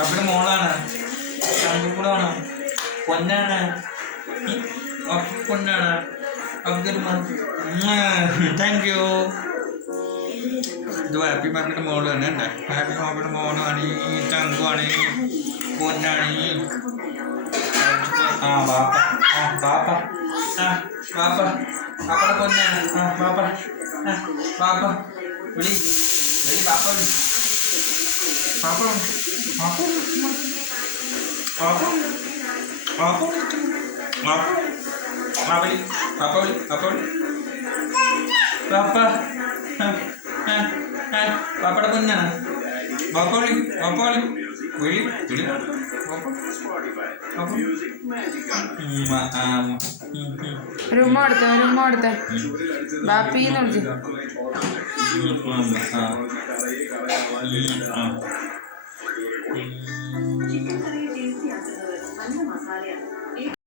അവിടെ മോളാണ്, തങ്കക്കൂടാണ്, പൊന്നാണ്, പൊന്നാണ്. Thank you. ഇത് ഹാപ്പി മാർക്കിൻ്റെ മോള് തന്നെ ഉണ്ട്. ഹാപ്പി മാർക്കിൻ്റെ മോളാണ്, തങ്കുവാണ്, പൊന്നാണ്. ആ ബാപ്പ, ആ ബാപ്പ, ആ ബാപ്പ, ബാപ്പയുടെ പൊന്നാണ്. ആ ബാപ്പ, ആ ബാപ്പ വിളി, വിളി ബാപ്പ, വിളി ബാപ്പ, ബാപ്പ, ബാപ്പ, ബാപ്പ, ബാപ്പ, ബാപ്പ വിളി, ബാപ്പ വിളി, ബാപ്പ വിളി, ബാപ്പ, ബാപ്പയുടെ പൊന്നാണ്. ബാപ്പ വിളി, ബാപ്പ വിളി, വിളി, വിളി ഒരു ഉമ്മ കൊടുത്തേ ബാപ്പീന്ന് വിളിച്ചു.